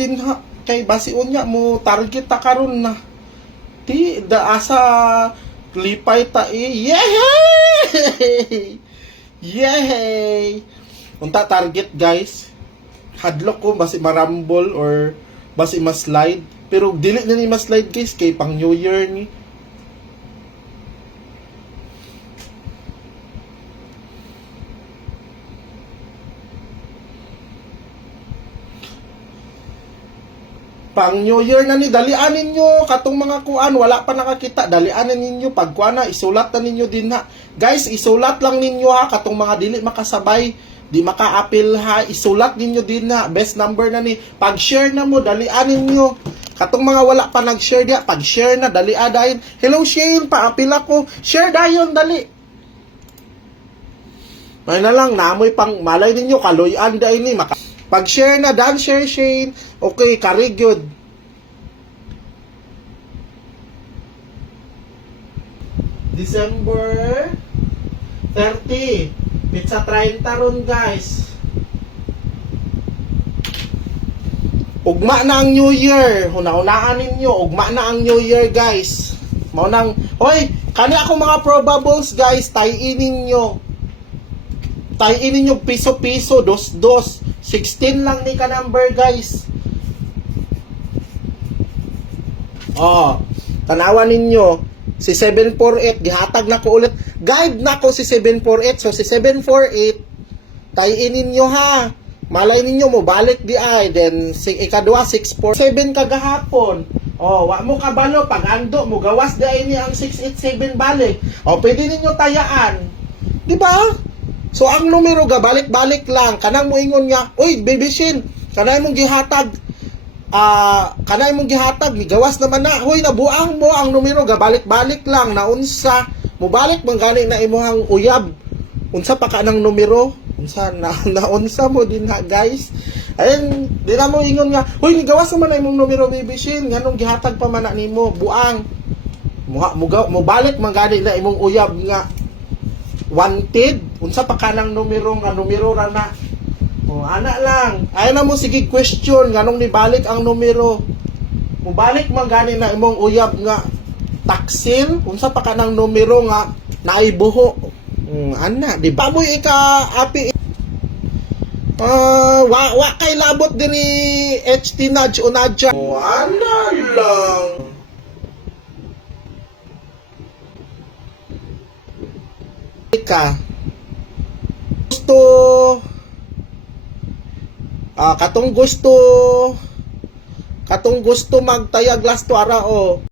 din ha. Kay basi unya mo target ta karon na. Di da asa lipay ta Yehey! Yehey! Unta target guys. Hadlok ko basi marambol or basi ma-slide. Pero dili na ni ma-slide guys kay pang New Year ni. Pang New Year na ni, dalian ninyo katong mga kuan, wala pa nakakita, dalian na ninyo, pag kuan na, isulat na ninyo din ha. Guys, isulat lang ninyo ha, katong mga dili makasabay, di maka-appeal ha, isulat ninyo din ha, best number na ni, pag-share na mo, dalian ninyo. Katong mga wala pa nag-share dia, pag-share na, dalian dahin. Hello Shane, pa-appeal ako, share dayon, dali. May na lang, namoy pang, malay ninyo, kaloyan dahin ni, pag-share na, dan share Shane. Okay, kari good. December 30. Pizza 30 ron guys. Ugma na ang New Year. Huna-hunaan ninyo. Ugma na ang New Year guys. Maunang, hoy, kani ako mga probables guys. Tayin ninyo. Tayin ninyo piso-piso, dos-dos. 16 lang ni ka number guys. Oh, tanawan ninyo si 748 gihatag na ko ulit. Guide na ko si 748. So si 748 tayin ninyo ha. Malay ninyo mo balik di ay then ikadua 647 kagahapon. Oh, wa mo kabalo pag ando mo gawas di ay ni ang 687 balik. Oh, pwede ninyo tayaan. Di ba? So ang numero ga balik-balik lang kanang moingon nga, "Uy, baby Shin, kanay mong gihatag kanay mong gihatag migawas naman na. Hoy, nabuang mo ang numero ga balik-balik lang naunsa mo balik man gani na imong uyab. Unsa pa ka nang numero? Unsa naunsa mo din ha, guys. Ayun, di na mo ingon nga, "Hoy, migawas naman na imong numero, baby Shin. Nganong gihatag pa man na nimo? Buang." Mo balik man gani na imong uyab nga wanted, unsa pa kanang numero nga numero ra na. O ana lang. Ay na mo sige question nganong nibalik ang numero. Mubalik man gani na imong uyab nga taksil, unsa pa kanang numero nga naibuho. Ana, di ba mo ika-api wa kay labot diri HT Nudge o Nadja. O ana lang. Ka gusto katong gusto magtayag last to ara o